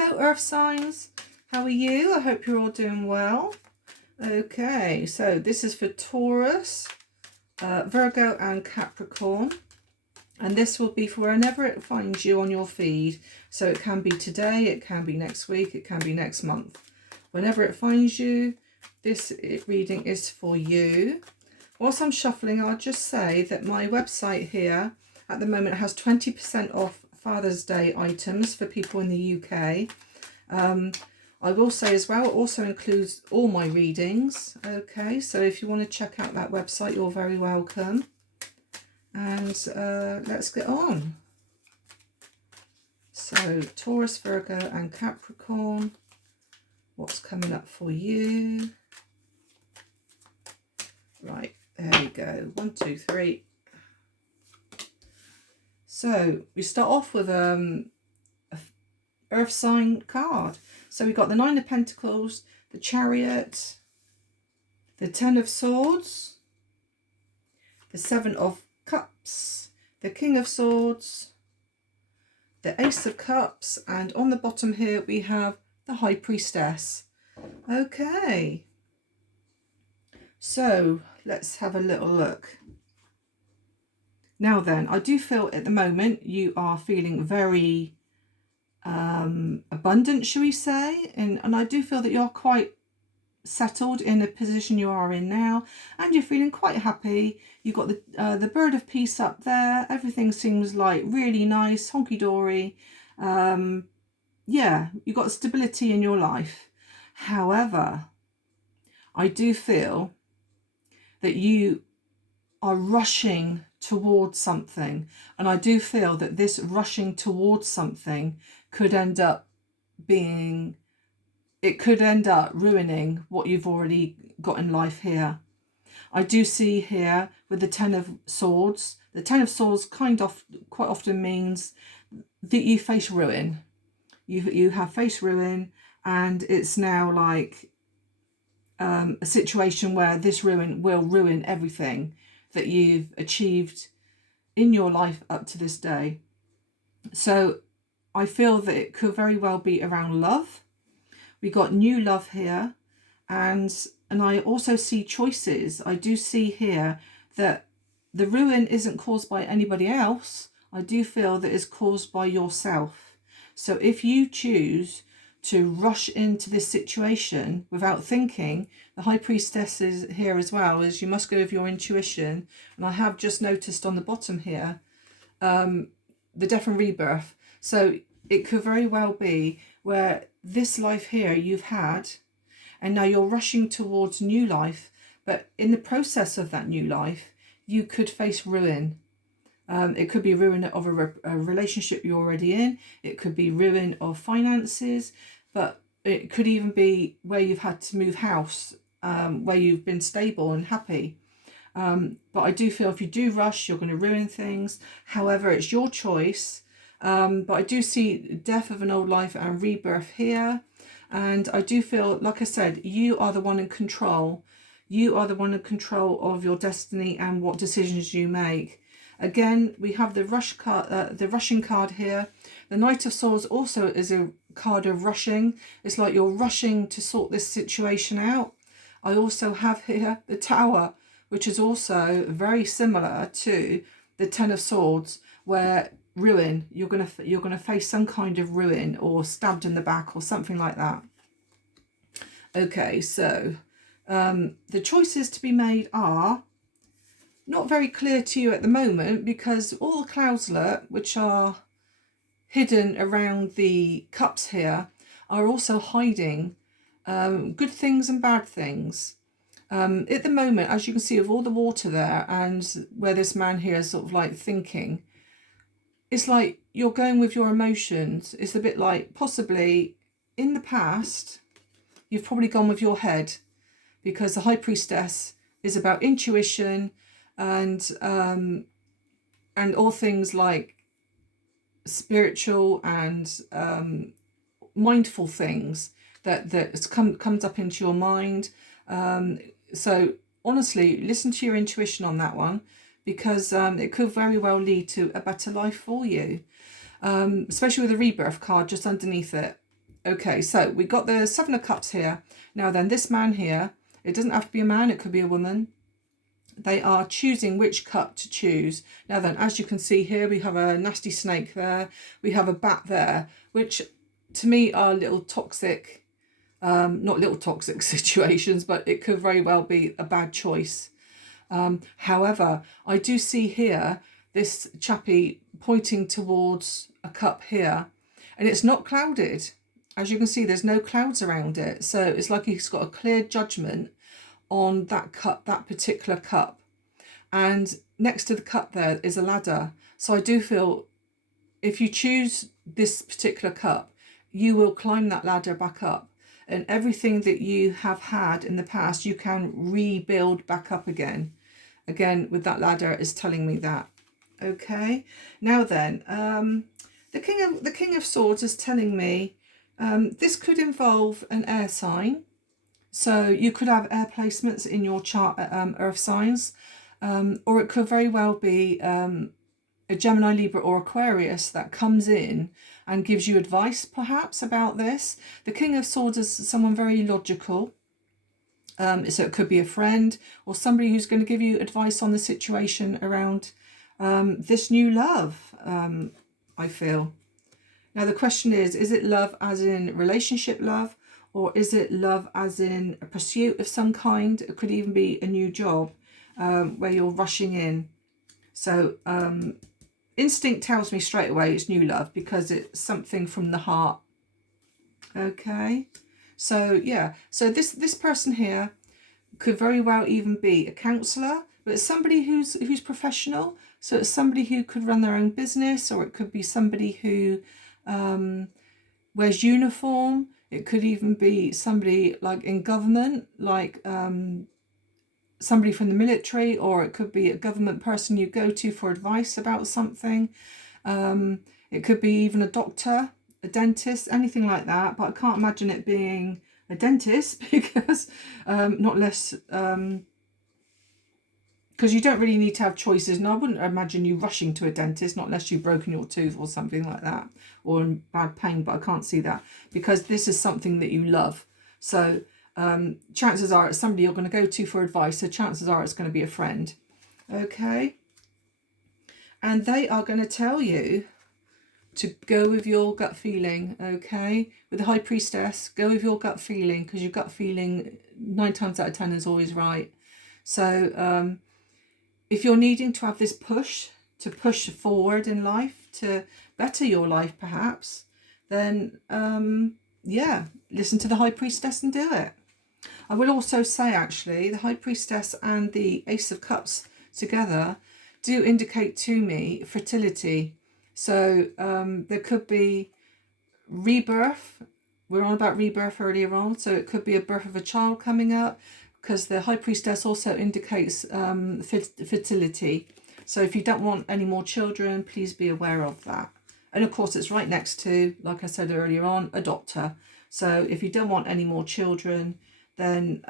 Hello, Earth signs. How are you? I hope you're all doing well. Okay, so this is for Taurus, Virgo and Capricorn. And this will be for whenever it finds you on your feed. So it can be today, it can be next week, it can be next month. Whenever it finds you, this reading is for you. Whilst I'm shuffling, I'll just say that my website here at the moment has 20% off Father's Day items for people in the UK. I will say as well, it also includes all my readings. Okay, so if you want to check out that website, you're very welcome. And let's get on. So Taurus, Virgo and Capricorn, what's coming up for you? Right, there you go. 1, 2, 3. So we start off with a Earth sign card. So we've got the 9 of Pentacles, the Chariot, the 10 of Swords, the 7 of Cups, the King of Swords, the Ace of Cups, and on the bottom here we have the High Priestess. Okay, so let's have a little look. Now then, I do feel at the moment you are feeling very abundant, shall we say, and I do feel that you're quite settled in the position you are in now, and you're feeling quite happy. You've got the bird of peace up there. Everything seems like really nice, honky-dory. Yeah, you've got stability in your life. However, I do feel that you are rushing towards something, and I do feel that this rushing towards something could end up ruining what you've already got in life here. I do see here with the 10 of Swords, the 10 of Swords quite often means that you face ruin. You have faced ruin, and it's now like a situation where this ruin will ruin everything that you've achieved in your life up to this day. So I feel that it could very well be around love. We got new love here, and I also see choices. I do see here that the ruin isn't caused by anybody else. I do feel that it's caused by yourself. So if you choose to rush into this situation without thinking, the High Priestess is here as well, as you must go with your intuition. And I have just noticed on the bottom here, the death and rebirth. So it could very well be where this life here you've had, and now you're rushing towards new life, but in the process of that new life, you could face ruin. It could be ruin of a relationship you're already in. It could be ruin of finances, but it could even be where you've had to move house, where you've been stable and happy. But I do feel if you do rush, you're going to ruin things. However, it's your choice. But I do see death of an old life and rebirth here. And I do feel, like I said, you are the one in control. You are the one in control of your destiny and what decisions you make. Again, we have the rushing card here. The Knight of Swords also is a card of rushing. It's like you're rushing to sort this situation out. I also have here the Tower, which is also very similar to the 10 of Swords, where ruin, you're gonna face some kind of ruin, or stabbed in the back or something like that. Okay, so the choices to be made are not very clear to you at the moment, because all the cloudlet which are hidden around the cups here are also hiding good things and bad things. At the moment, as you can see, with all the water there, and where this man here is sort of like thinking, it's like you're going with your emotions. It's a bit like possibly in the past, you've probably gone with your head, because the High Priestess is about intuition and all things like spiritual and mindful things that comes up into your mind. So honestly, listen to your intuition on that one, because it could very well lead to a better life for you, especially with the rebirth card just underneath it. Okay, so we got the Seven of Cups here. Now then, this man here, it doesn't have to be a man, it could be a woman. They are choosing which cup to choose. Now then, as you can see here, we have a nasty snake there. We have a bat there, which to me are little toxic, not little toxic situations, but it could very well be a bad choice. However, I do see here this chappie pointing towards a cup here, and it's not clouded. As you can see, there's no clouds around it. So it's like he's got a clear judgment on that cup, that particular cup. And next to the cup there is a ladder. So I do feel if you choose this particular cup, you will climb that ladder back up. And everything that you have had in the past, you can rebuild back up again. Again, with that ladder is telling me that. Okay. Now then, the King of Swords is telling me this could involve an air sign. So you could have air placements in your chart, earth signs, or it could very well be a Gemini, Libra or Aquarius that comes in and gives you advice perhaps about this. The King of Swords is someone very logical. So it could be a friend or somebody who's going to give you advice on the situation around this new love, I feel. Now the question is it love as in relationship love, or is it love as in a pursuit of some kind? It could even be a new job where you're rushing in. So instinct tells me straight away it's new love because it's something from the heart. Okay. So yeah, so this person here could very well even be a counsellor, but it's somebody who's professional. So it's somebody who could run their own business, or it could be somebody who wears uniform. It could even be somebody like in government, like somebody from the military, or it could be a government person you go to for advice about something. It could be even a doctor, a dentist, anything like that. But I can't imagine it being a dentist because not less... because you don't really need to have choices, and I wouldn't imagine you rushing to a dentist, not unless you've broken your tooth or something like that, or in bad pain, but I can't see that, because this is something that you love. So chances are it's somebody you're going to go to for advice, so chances are it's going to be a friend. Okay? And they are going to tell you to go with your gut feeling, okay? With the High Priestess, go with your gut feeling, because your gut feeling 9 times out of 10 is always right. So if you're needing to have this push, to push forward in life, to better your life perhaps, then yeah, listen to the High Priestess and do it. I will also say actually, the High Priestess and the Ace of Cups together do indicate to me fertility. So there could be rebirth. We're on about rebirth earlier on, so it could be a birth of a child coming up, because the High Priestess also indicates fertility. So if you don't want any more children, please be aware of that. And of course, it's right next to, like I said earlier on, a doctor. So if you don't want any more children, then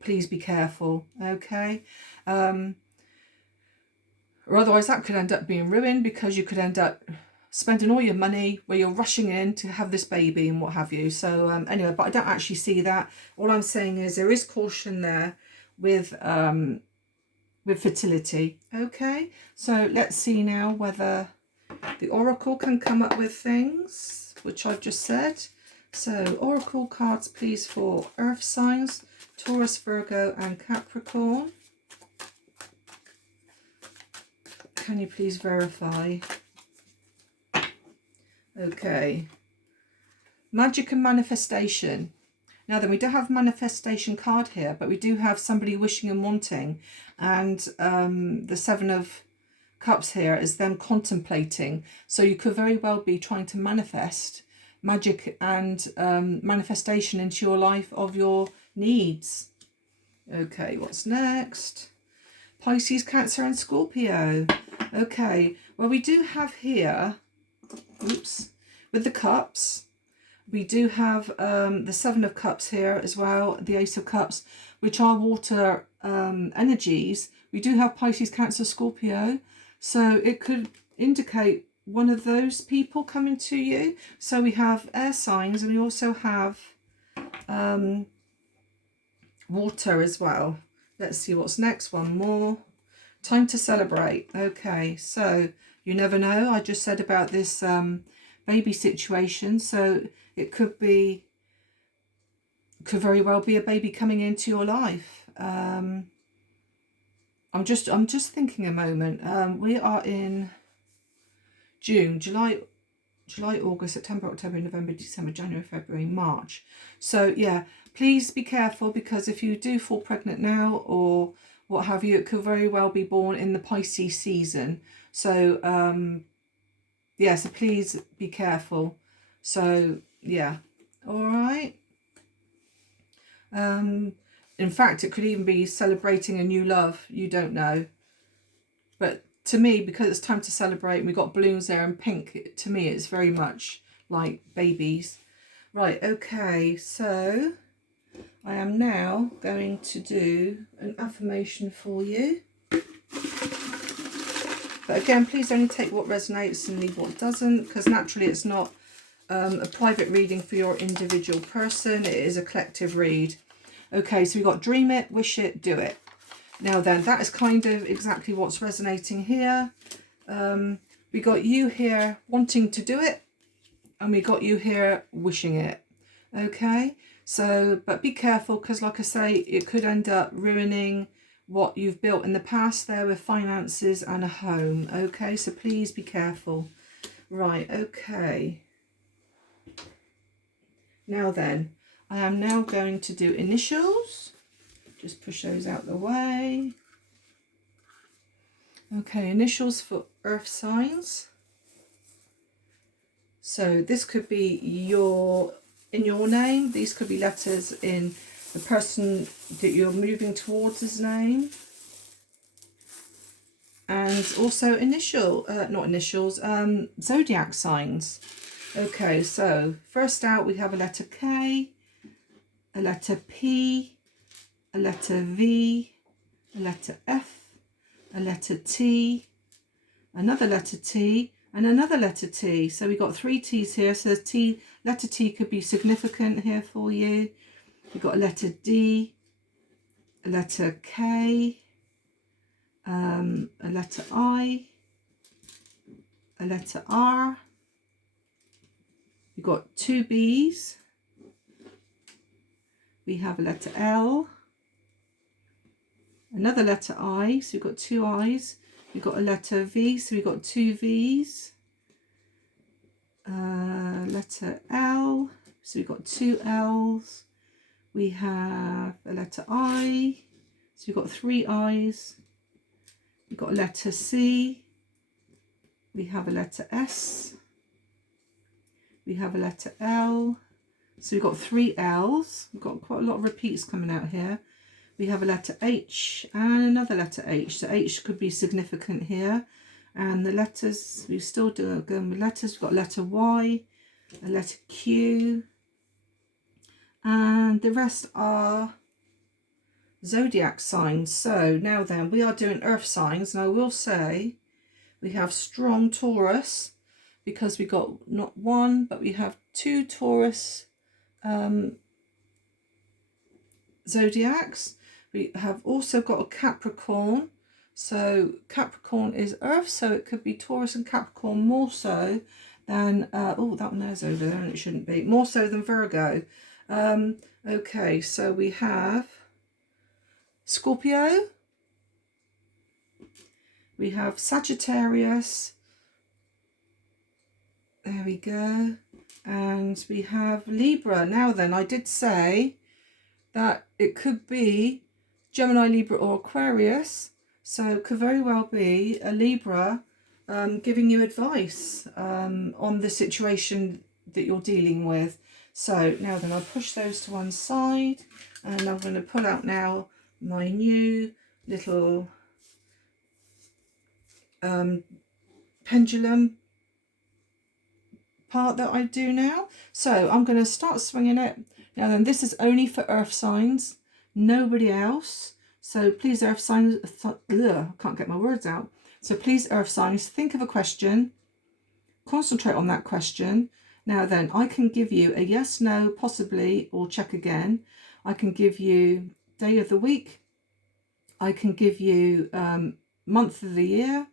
please be careful, okay? Or otherwise that could end up being ruined, because you could end up spending all your money where you're rushing in to have this baby and what have you. So anyway, but I don't actually see that. All I'm saying is there is caution there with fertility. Okay, so let's see now whether the Oracle can come up with things, which I've just said. So Oracle cards, please, for Earth signs, Taurus, Virgo and Capricorn. Can you please verify? Okay. Magic and manifestation. Now then, we don't have manifestation card here, but we do have somebody wishing and wanting. And the Seven of Cups here is them contemplating. So you could very well be trying to manifest magic and manifestation into your life of your needs. Okay, what's next? Pisces, Cancer and Scorpio. Okay, well, we do have here... Oops, with the cups, we do have the Seven of Cups here as well, the Ace of Cups, which are water energies. We do have Pisces, Cancer, Scorpio, so it could indicate one of those people coming to you. So we have air signs, and we also have water as well. Let's see what's next. One more. Time to celebrate. Okay, so you never know. I just said about this baby situation. So it could very well be a baby coming into your life. I'm just thinking a moment. We are in June, July, August, September, October, November, December, January, February, March. So yeah, please be careful, because if you do fall pregnant now or what have you, it could very well be born in the Pisces season. So yeah, so please be careful. So yeah, all right. In fact, it could even be celebrating a new love. You don't know. But to me, because it's time to celebrate, and we've got balloons there and pink, to me it's very much like babies. Right, okay, so I am now going to do an affirmation for you. But again, please only take what resonates and leave what doesn't, because naturally it's not a private reading for your individual person. It is a collective read. Okay, so we've got dream it, wish it, do it. Now then, that is kind of exactly what's resonating here. We got you here wanting to do it, and we got you here wishing it. Okay, so, but be careful, because like I say, it could end up ruining what you've built in the past there with finances and a home. Okay, so please be careful. Right, okay. Now then, I am now going to do initials. Just push those out the way. Okay, initials for earth signs. So this could be in your name. These could be letters in the person that you're moving towards' name. And also zodiac signs. Okay, so first out we have a letter K, a letter P, a letter V, a letter F, a letter T, another letter T, and another letter T. So we've got 3 T's here. So letter T could be significant here for you. We've got a letter D, a letter K, a letter I, a letter R. We've got 2 B's. We have a letter L, another letter I, so we've got 2 I's. We've got a letter V, so we've got 2 V's. Letter L, so we've got 2 L's. We have a letter I, so we've got 3 I's. We've got a letter C. We have a letter S. We have a letter L. So we've got 3 L's. We've got quite a lot of repeats coming out here. We have a letter H and another letter H. So H could be significant here. And the letters, we still do going with letters. We've got letter Y, a letter Q. And the rest are zodiac signs. So now then, we are doing earth signs. And I will say we have strong Taurus, because we got not 1, but we have 2 Taurus zodiacs. We have also got a Capricorn. So Capricorn is earth, so it could be Taurus and Capricorn more so than oh, that one there's over there and it shouldn't be, more so than Virgo. Okay, so we have Scorpio, we have Sagittarius, there we go, and we have Libra. Now then, I did say that it could be Gemini, Libra or Aquarius, so it could very well be a Libra giving you advice on the situation that you're dealing with. So now then, I'll push those to one side, and I'm going to pull out now my new little pendulum part that I do now. So I'm going to start swinging it. Now then, this is only for earth signs, nobody else. So please, earth signs, I can't get my words out. So please, earth signs, think of a question concentrate on that question. Now then, I can give you a yes, no, possibly, or check again. I can give you day of the week. I can give you month of the year.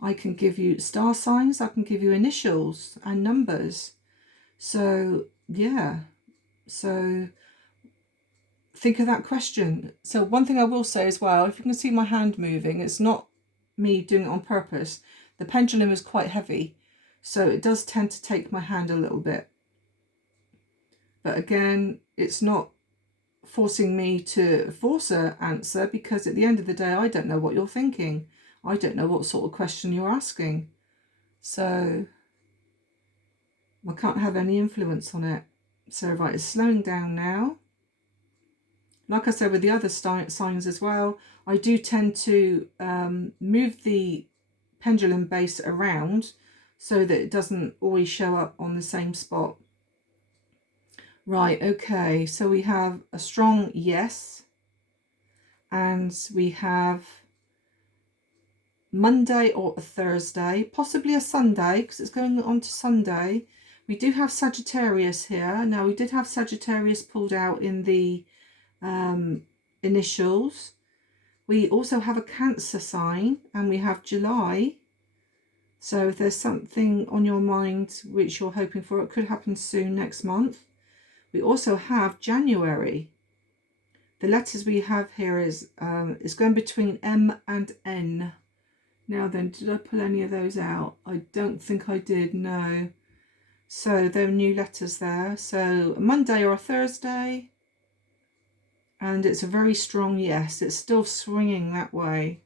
I can give you star signs. I can give you initials and numbers. So yeah, so think of that question. So one thing I will say as well, if you can see my hand moving, it's not me doing it on purpose. The pendulum is quite heavy, so it does tend to take my hand a little bit. But again, it's not forcing me to force an answer, because at the end of the day, I don't know what you're thinking. I don't know what sort of question you're asking. So I can't have any influence on it. So right, it's slowing down now. Like I said with the other signs as well, I do tend to move the pendulum base around so that it doesn't always show up on the same spot. Right, okay, so we have a strong yes, and we have Monday or a Thursday, possibly a Sunday, because it's going on to Sunday. We do have Sagittarius here. Now, we did have Sagittarius pulled out in the initials. We also have a Cancer sign, and we have July. So if there's something on your mind which you're hoping for, it could happen soon, next month. We also have January. The letters we have here is going between M and N. Now then, did I pull any of those out? I don't think I did, no. So there are new letters there. So a Monday or a Thursday. And it's a very strong yes. It's still swinging that way.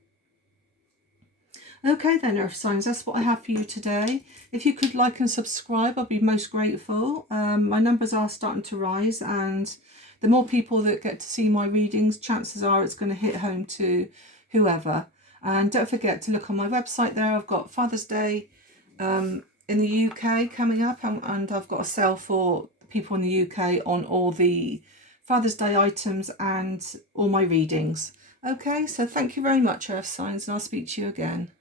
Okay then, Earth signs, that's what I have for you today. If you could like and subscribe, I'd be most grateful. My numbers are starting to rise, and the more people that get to see my readings, chances are it's going to hit home to whoever. And don't forget to look on my website there. I've got Father's Day in the UK coming up, and I've got a sale for people in the UK on all the Father's Day items and all my readings. Okay, so thank you very much, Earth signs, and I'll speak to you again.